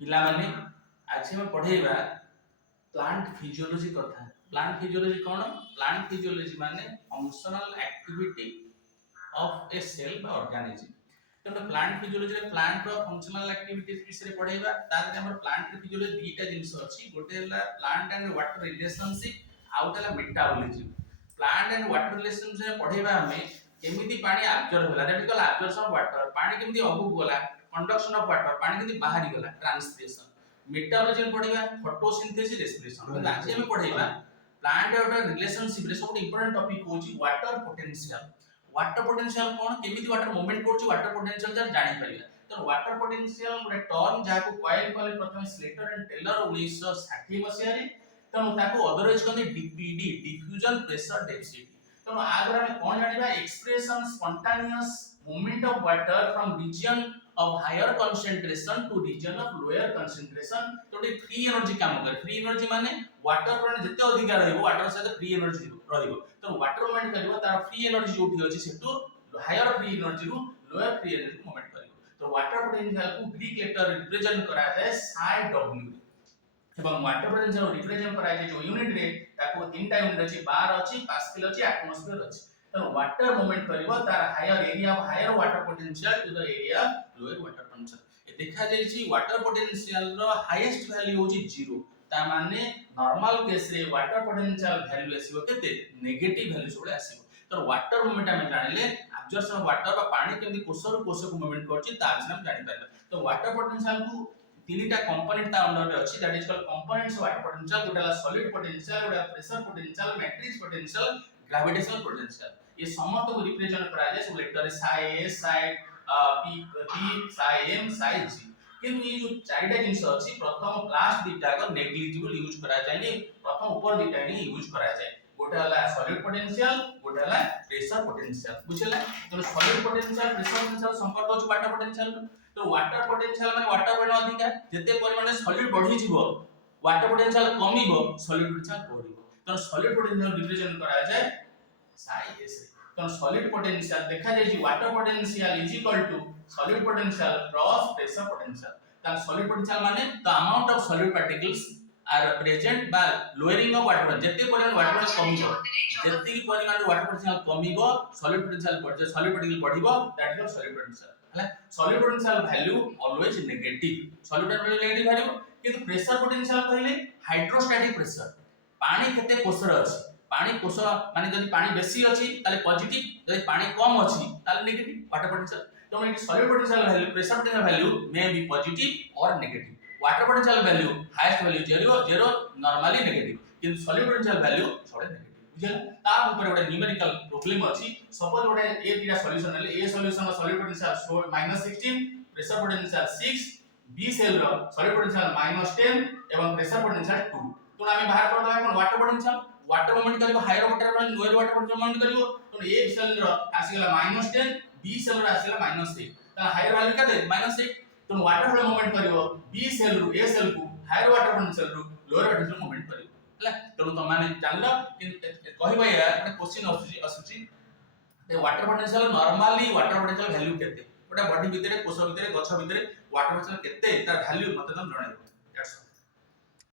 पिला माने आज हम पढ़ेबा प्लांट फिजियोलॉजी कथा। प्लांट फिजियोलॉजी कौन? प्लांट फिजियोलॉजी माने functional activity of a cell बा ऑर्गेनिज्म। तो प्लांट फिजियोलॉजी रे प्लांट रो फंक्शनल एक्टिविटीज विषय पढ़ेबा। तार हमर प्लांट फिजियोलॉजी दीटा जिंस अछि, गोटे हला प्लांट एंड वाटर रिलेशनशिप, आउटला metabolism. Plant and water relationship पढ़ेबा हमें केमिति पानी एब्जॉर्ब होला, that is called absorption of water. पानी केमिति अगु गला, कंडक्शन ऑफ वाटर, पानी केमिति बाहरी गला, ट्रांसपिरेशन। मेटाबॉलिज्म पढ़ेबा फोटोसिंथेसिस, रेस्पिरेशन। आज हम पढ़ेबा प्लांट और वाटर रिलेशनशिप रे सब इंपोर्टेंट टॉपिक होची वाटर पोटेंशियल। वाटर पोटेंशियल कोन, केमिति वाटर मूवमेंट करछि, वाटर पोटेंशियल जर जानि परिबा। तो वाटर पोटेंशियल गोटे टर्म जाको कॉइन कले प्रथम स्लेटर एंड टेलर 1960 मसिया रे। तनो ताको अदरवाइज कहते डीपीडी, डिफ्यूजन प्रेशर डेंसिटी। तो आगर हम कोन जानिबा, expression spontaneous movement of water from region of higher concentration to region of lower concentration. तो फ्री एनर्जी काम करे। फ्री एनर्जी माने वाटर पर जते अधिक रहइबो वाटर से फ्री एनर्जी रहइबो। तो वाटर मूवमेंट करबो तार फ्री एनर्जी जोठी अछि सेटू हायर फ्री एनर्जी रु लोअर फ्री एनर्जी मूवमेंट करबो। तो वाटर पोटेंशियल को ग्रीक लेटर रिप्रेजेंट करा जाय साइ डब्ल्यू। एवं वाटर पोटेंशियल रिप्रेजेंट करा जाय जो यूनिट रे ताको तीनटा यूनिट अछि, बार अछि, पास्कल अछि, एटमॉस्फेयर अछि। तो वाटर मूवमेंट करबो तार higher area of higher water potential to the area lower water potential. ए देखा जाय छी वाटर पोटेंशियल रो हाईएस्ट वैल्यू होची 0। ता माने नॉर्मल केस रे वाटर पोटेंशियल वैल्यू आसीबो केते, नेगेटिव वैल्यू सोले आसीबो। तो वाटर मूवमेंट हम जानिले एब्जॉर्प्शन ऑफ वाटर बा पानी केमि कोसर कोसर को मूवमेंट करछि ता हम जानि पारबे। तो वाटर पोटेंशियल को तीनटा कंपोनेंट ता अंडर रे अछि, that is called components of water potential. गोटा सॉलिड पोटेंशियल, गोटा pressure potential, matrix potential, gravitational potential. ये समस्त को रिप्रेजेंट करा जाय सब लेटर साइ ए, साइ पी, साइ एम, साइ जी। किंतु ये जो चारिटा जिंस अछि प्रथम लास्ट दीटा को नेग्लिजिबल यूज करा जाय नि, प्रथम ऊपर दीटा ही यूज करा जाय। गोटा हला सॉलिड पोटेंशियल, गोटा हला प्रेशर पोटेंशियल। बुझला? तो सॉलिड पोटेंशियल प्रेशर पोटेंशियल संपर्क होछ वाटर पोटेंशियल। तो वाटर पोटेंशियल माने वाटर परिमाण अधिका, जते परिमाण सॉलिड बढ़ी जिवो वाटर पोटेंशियल कमिबो, सॉलिड पोटेंशियल बढ़िबो। तो सॉलिड पोटेंशियल रिप्रेजेंट करा जाय साइ एस। तो सॉलिड पोटेंशियल देखा जाय जी water potential is equal to solid potential plus pressure potential. ता सॉलिड पोटेंशियल माने the amount of solid particles are present by lowering of water. जते परिमाण वाटर कमिबो, जति परिमाण वाटर पोटेंशियल कमिबो सॉलिड पोटेंशियल बढ़ जाय, सॉलिड पोटेंशियल बढ़िबो, दैट इज सॉलिड पोटेंशियल। हला solid potential value always negative. Solid potential negative value. किंतु प्रेशर पोटेंशियल कहले हाइड्रोस्टैटिक प्रेशर, पानी केते कोसर अछि। पानी कोसर माने जदि पानी बेसी अछि ताले पॉजिटिव, जदि पानी कम अछि ताले नेगेटिव वाटर पोटेंशियल। तो it solid potential value, pressure potential value may be positive और negative. Water potential value highest value 0 normally negative, किंतु सॉलिड पोटेंशियल वैल्यू सबले नेगेटिव। बुझला? तार ऊपर गोटे न्यूमेरिकल प्रॉब्लम अछि। सपोज गोटे ए दिरा सॉल्यूशन ले, A solution solid potential -16, pressure potential 6, B cell रो सॉलिड पोटेंशियल -10 एवं प्रेशर पोटेंशियल 2। तो हमें बाहर कर दबा वाटर पोटेंशियल। वाटर मूवमेंट करिबो हायर वाटर पर लोअर वाटर पर मूवमेंट करिबो। तो ए सेल रो आसीगला -10, बी सेल रो आसीगला -8। त हायर वैल्यू कते -8। तो वाटर फ्लो मूवमेंट करिबो बी सेल रो ए सेल को हायर वाटर पोटेंशियल रो लोअर वाटर पोटेंशियल मूवमेंट करिबो। हला तो त माने जानलो कि कहबा या ଗୋଟେ क्वेश्चन आसुची ते water potential normally water potential value केते, गोटा बॉडी भितरे, कोष भितरे, गछ भितरे वाटर पोटेंशियल केते तार वैल्यू मते तम जणाइबो। दैट्स